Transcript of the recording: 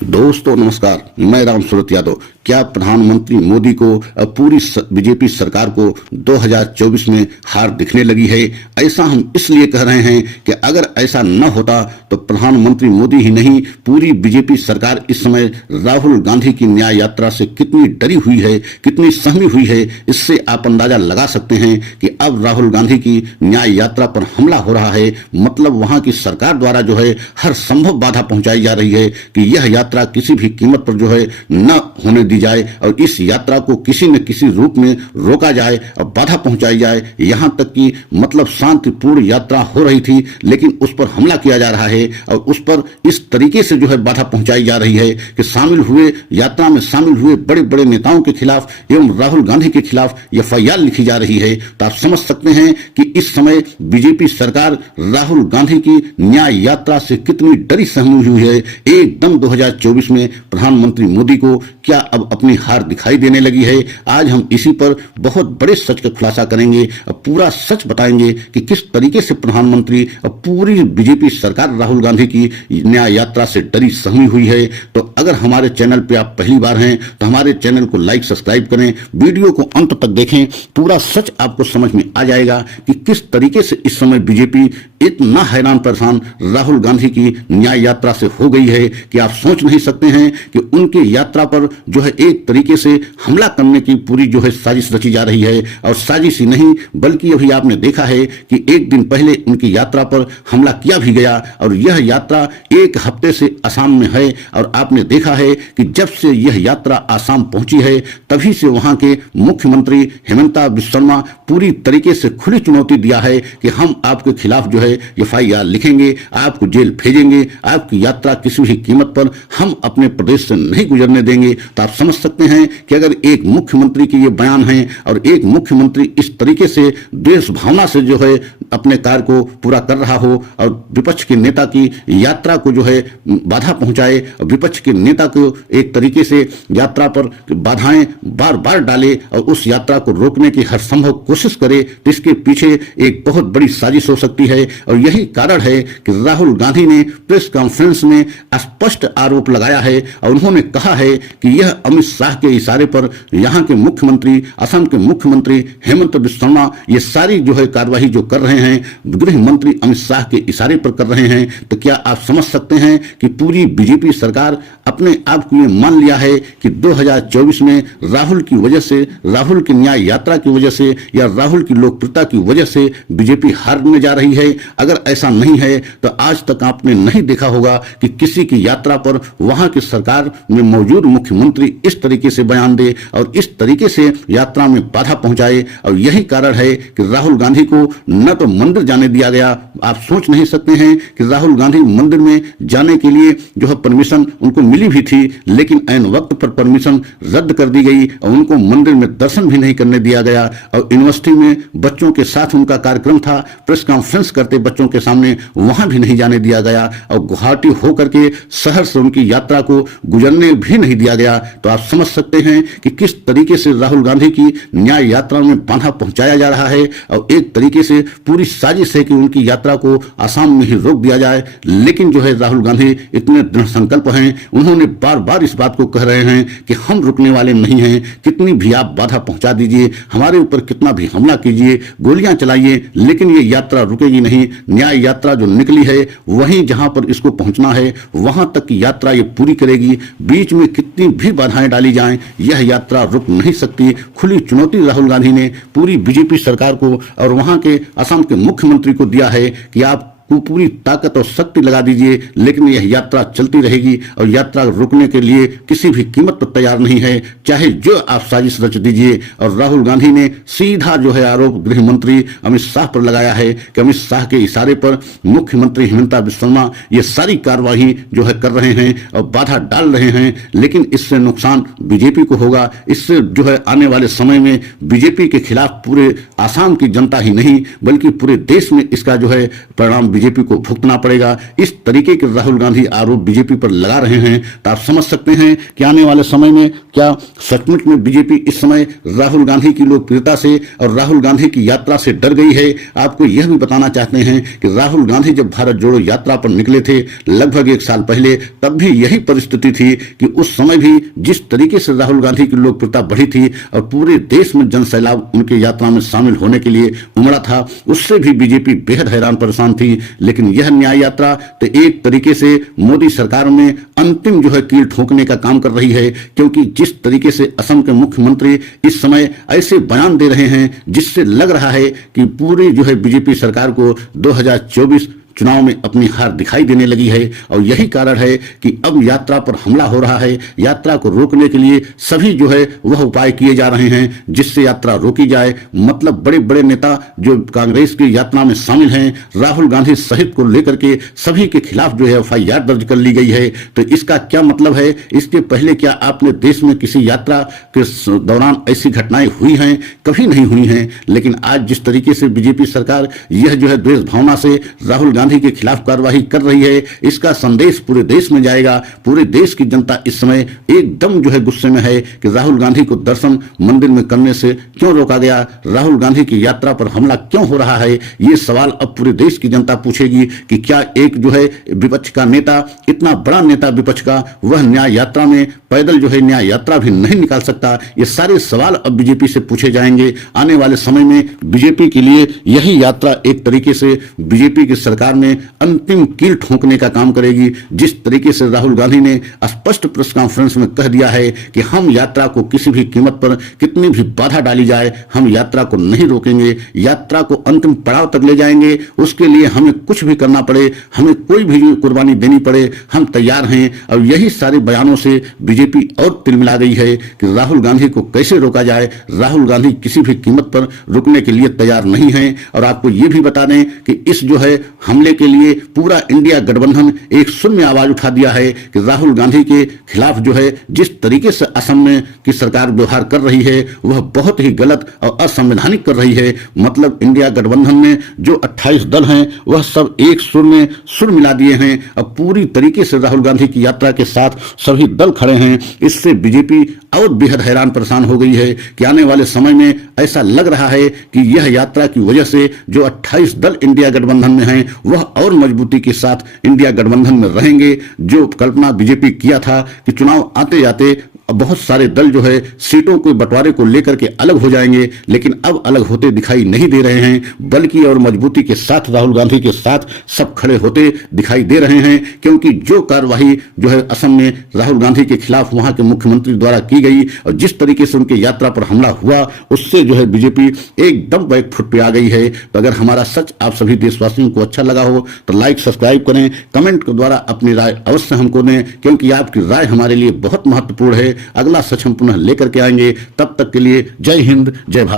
दोस्तों नमस्कार, मैं राम सूरत यादव। क्या प्रधानमंत्री मोदी को पूरी बीजेपी सरकार को 2024 में हार दिखने लगी है? ऐसा हम इसलिए कह रहे हैं कि अगर ऐसा न होता तो प्रधानमंत्री मोदी ही नहीं, पूरी बीजेपी सरकार इस समय राहुल गांधी की न्याय यात्रा से कितनी डरी हुई है, कितनी सहमी हुई है। इससे आप अंदाजा लगा सकते हैं कि अब राहुल गांधी की न्याय यात्रा पर हमला हो रहा है। मतलब वहां की सरकार द्वारा जो है हर संभव बाधा पहुंचाई जा रही है कि यह यात्रा किसी भी कीमत पर जो है न होने दी जाए और इस यात्रा को किसी न किसी रूप में रोका जाए और बाधा पहुंचाई जाए। यहां तक कि मतलब शांतिपूर्ण यात्रा हो रही थी, लेकिन उस पर हमला किया जा रहा है और उस पर इस तरीके से जो है बाधा पहुंचाई जा रही है कि यात्रा में शामिल हुए बड़े बड़े नेताओं के खिलाफ एवं राहुल गांधी के खिलाफ एफआईआर लिखी जा रही है। तो आप समझ सकते हैं कि इस समय बीजेपी सरकार राहुल गांधी की न्याय यात्रा से कितनी डरी सहमी हुई है। एकदम 2024 में प्रधानमंत्री मोदी को क्या अब अपनी हार दिखाई देने लगी है? आज हम इसी पर बहुत बड़े सच का खुलासा करेंगे और पूरा सच बताएंगे कि किस तरीके से प्रधानमंत्री और पूरी बीजेपी सरकार राहुल गांधी की न्याय यात्रा से डरी सहमी हुई है। तो अगर हमारे चैनल पे आप पहली बार हैं तो हमारे चैनल को लाइक सब्सक्राइब करें, वीडियो को अंत तक देखें, पूरा सच आपको समझ में आ जाएगा कि किस तरीके से इस समय बीजेपी इतना हैरान परेशान राहुल गांधी की न्याय यात्रा से हो गई है कि आप सोच नहीं सकते हैं कि उनकी यात्रा पर जो है एक तरीके से हमला करने की पूरी जो है साजिश रची जा रही है। और साजिश ही नहीं बल्कि अभी आपने देखा है कि एक दिन पहले उनकी यात्रा पर हमला किया भी गया और यह यात्रा एक हफ्ते से असम में है। और आपने देखा है कि जब से यह यात्रा असम पहुंची है तभी से वहां के मुख्यमंत्री हेमंत बिस्वा शर्मा पूरी तरीके से खुली चुनौती दिया है कि हम आपके खिलाफ जो है एफआईआर लिखेंगे, आपको जेल भेजेंगे, आपकी यात्रा किसी भी कीमत पर हम अपने प्रदेश से नहीं गुजरने देंगे। तो आप समझ सकते हैं कि अगर एक मुख्यमंत्री के ये बयान हैं और एक मुख्यमंत्री इस तरीके से देश भावना से जो है अपने कार्य को पूरा कर रहा हो और विपक्ष के नेता की यात्रा को जो है बाधा पहुंचाए और विपक्ष के नेता को एक तरीके से यात्रा पर बाधाएं बार बार डाले और उस यात्रा को रोकने की हर संभव कोशिश करे, तो इसके पीछे एक बहुत बड़ी साजिश हो सकती है। और यही कारण है कि राहुल गांधी ने प्रेस कॉन्फ्रेंस में स्पष्ट आरोप लगाया है और उन्होंने कहा है कि यह अमित शाह के इशारे पर यहां के मुख्यमंत्री, असम के मुख्यमंत्री हेमंत बिस्वा शर्मा ये सारी जो है कार्यवाही जो कर रहे हैं गृह मंत्री अमित शाह के इशारे पर कर रहे हैं। तो क्या आप समझ सकते हैं कि पूरी बीजेपी सरकार अपने आप को ये मान लिया है कि 2024 में राहुल की वजह से, राहुल की न्याय यात्रा की वजह से या राहुल की लोकप्रियता की वजह से बीजेपी हारने जा रही है? अगर ऐसा नहीं है तो आज तक आपने नहीं देखा होगा कि किसी की यात्रा पर वहां की सरकार में मौजूद मुख्यमंत्री इस तरीके से बयान दे और इस तरीके से यात्रा में बाधा पहुंचाए। और यही कारण है कि राहुल गांधी को न तो मंदिर जाने दिया गया, आप सोच नहीं सकते हैं कि राहुल गांधी मंदिर में जाने के लिए जो है परमिशन उनको मिली भी थी, लेकिन ऐन वक्त पर परमिशन रद्द कर दी गई और उनको मंदिर में दर्शन भी नहीं करने दिया गया। और यूनिवर्सिटी में बच्चों के साथ उनका कार्यक्रम था, प्रेस कॉन्फ्रेंस करते बच्चों के सामने, वहां भी नहीं जाने दिया गया और गुवाहाटी होकर के शहर से उनकी यात्रा को गुजरने भी नहीं दिया गया। तो आप समझ सकते हैं कि किस तरीके से राहुल गांधी की न्याय यात्रा में बाधा पहुंचाया जा रहा है और एक तरीके से पूरी साजिश है कि उनकी यात्रा को असम में ही रोक दिया जाए। लेकिन जो है राहुल गांधी इतने दृढ़ संकल्प हैं, उन्होंने बार बार इस बात को कह रहे हैं कि हम रुकने वाले नहीं हैं, कितनी भी आप बाधा पहुंचा दीजिए, हमारे ऊपर कितना भी हमला कीजिए, गोलियां चलाइए, लेकिन ये यात्रा रुकेगी नहीं। न्याय यात्रा जो निकली है वहीं जहां पर इसको पहुंचना है वहां तक की यात्रा ये पूरी करेगी। बीच में कितनी भी बाधाएं डाली जाएं यह यात्रा रुक नहीं सकती। खुली चुनौती राहुल गांधी ने पूरी बीजेपी सरकार को और वहां के असम के मुख्यमंत्री को दिया है कि आप को पूरी ताकत और शक्ति लगा दीजिए, लेकिन यह यात्रा चलती रहेगी और यात्रा रुकने के लिए किसी भी कीमत पर तैयार नहीं है, चाहे जो आप साजिश रच दीजिए। और राहुल गांधी ने सीधा जो है आरोप गृह मंत्री अमित शाह पर लगाया है कि अमित शाह के इशारे पर मुख्यमंत्री हेमंत बिस्वा शर्मा ये सारी कार्यवाही जो है कर रहे हैं और बाधा डाल रहे हैं। लेकिन इससे नुकसान बीजेपी को होगा। इससे जो है आने वाले समय में बीजेपी के खिलाफ पूरे आसाम की जनता ही नहीं बल्कि पूरे देश में इसका जो है परिणाम बीजेपी को भुगतना पड़ेगा। इस तरीके के राहुल गांधी आरोप बीजेपी पर लगा रहे हैं, तो आप समझ सकते हैं कि आने वाले समय में क्या सचमुच में बीजेपी इस समय राहुल गांधी की लोकप्रियता से और राहुल गांधी की यात्रा से डर गई है। आपको यह भी बताना चाहते हैं कि राहुल गांधी जब भारत जोड़ो यात्रा पर निकले थे लगभग 1 साल पहले, तब भी यही परिस्थिति थी कि उस समय भी जिस तरीके से राहुल गांधी की लोकप्रियता बढ़ी थी और पूरे देश में जनसैलाब उनके यात्रा में शामिल होने के लिए उमड़ा था, उससे भी बीजेपी बेहद हैरान परेशान थी। लेकिन यह न्याय यात्रा तो एक तरीके से मोदी सरकार में अंतिम जो है कील ठोकने का काम कर रही है, क्योंकि जिस तरीके से असम के मुख्यमंत्री इस समय ऐसे बयान दे रहे हैं जिससे लग रहा है कि पूरी जो है बीजेपी सरकार को 2024 चुनाव में अपनी हार दिखाई देने लगी है। और यही कारण है कि अब यात्रा पर हमला हो रहा है। यात्रा को रोकने के लिए सभी जो है वह उपाय किए जा रहे हैं जिससे यात्रा रोकी जाए। मतलब बड़े बड़े नेता जो कांग्रेस की यात्रा में शामिल हैं, राहुल गांधी सहित को लेकर के सभी के खिलाफ जो है FIR दर्ज कर ली गई है। तो इसका क्या मतलब है? इसके पहले क्या आपने देश में किसी यात्रा के दौरान ऐसी घटनाएं हुई हैं? कभी नहीं हुई हैं। लेकिन आज जिस तरीके से बीजेपी सरकार यह जो है द्वेष भावना से राहुल गांधी के खिलाफ कार्रवाई कर रही है, इसका संदेश पूरे देश में जाएगा। पूरे देश की जनता इस समय एकदम जो है गुस्से में है कि राहुल गांधी को दर्शन मंदिर में करने से क्यों रोका गया, राहुल गांधी की यात्रा पर हमला क्यों हो रहा है। ये सवाल अब पूरे देश की जनता पूछेगी कि क्या एक जो है विपक्ष का नेता, इतना बड़ा नेता विपक्ष का, वह न्याय यात्रा में पैदल जो है न्याय यात्रा भी नहीं निकाल सकता। ये सारे सवाल अब बीजेपी से पूछे जाएंगे। आने वाले समय में बीजेपी के लिए यही यात्रा एक तरीके से बीजेपी की सरकार में अंतिम कील ठोकने का काम करेगी। जिस तरीके से राहुल गांधी ने स्पष्ट प्रेस कॉन्फ्रेंस में कह दिया है कि हम यात्रा को किसी भी कीमत पर, कितनी भी बाधा डाली जाए, हम यात्रा को नहीं रोकेंगे, यात्रा को अंतिम पड़ाव तक ले जाएंगे। उसके लिए हमें कुछ भी करना पड़े, हमें कोई भी कुर्बानी देनी पड़े, हम तैयार हैं। और यही सारे बयानों से बीजेपी और तिलमिला गई है कि राहुल गांधी को कैसे रोका जाए। राहुल गांधी किसी भी कीमत पर रुकने के लिए तैयार नहीं है। और आपको ये भी बता दें कि इस जो है हमले के लिए पूरा इंडिया गठबंधन एक सुर में आवाज उठा दिया है कि राहुल गांधी के खिलाफ जो है जिस तरीके से असम में की सरकार व्यवहार कर रही है वह बहुत ही गलत और असंवैधानिक कर रही है। मतलब इंडिया गठबंधन में जो 28 दल हैं वह सब एक सुर में सुर मिला दिए हैं। अब पूरी तरीके से राहुल गांधी की यात्रा के साथ सभी दल खड़े हैं। इससे बीजेपी और बेहद हैरान परेशान हो गई है कि आने वाले समय में ऐसा लग रहा है कि यह यात्रा की वजह से जो 28 दल इंडिया गठबंधन में हैं वह और मजबूती के साथ इंडिया गठबंधन में रहेंगे। जो कल्पना बीजेपी किया था कि चुनाव आते जाते बहुत सारे दल जो है सीटों के बंटवारे को लेकर के अलग हो जाएंगे, लेकिन अब अलग होते दिखाई नहीं दे रहे हैं, बल्कि और मजबूती के साथ राहुल गांधी के साथ सब खड़े होते दिखाई दे रहे हैं। क्योंकि जो कार्रवाई जो है असम में राहुल गांधी के खिलाफ वहां के मुख्यमंत्री द्वारा की गई और जिस तरीके से उनके यात्रा पर हमला हुआ, उससे जो है बीजेपी एकदम बैक फुट पे आ गई है। तो अगर हमारा सच आप सभी देशवासियों को अच्छा लगा हो तो लाइक सब्सक्राइब करें, कमेंट के द्वारा अपनी राय अवश्य हमको दें, क्योंकि आपकी राय हमारे लिए बहुत महत्वपूर्ण है। अगला सच हम पुनः लेकर के आएंगे। तब तक के लिए जय हिंद, जय भारत।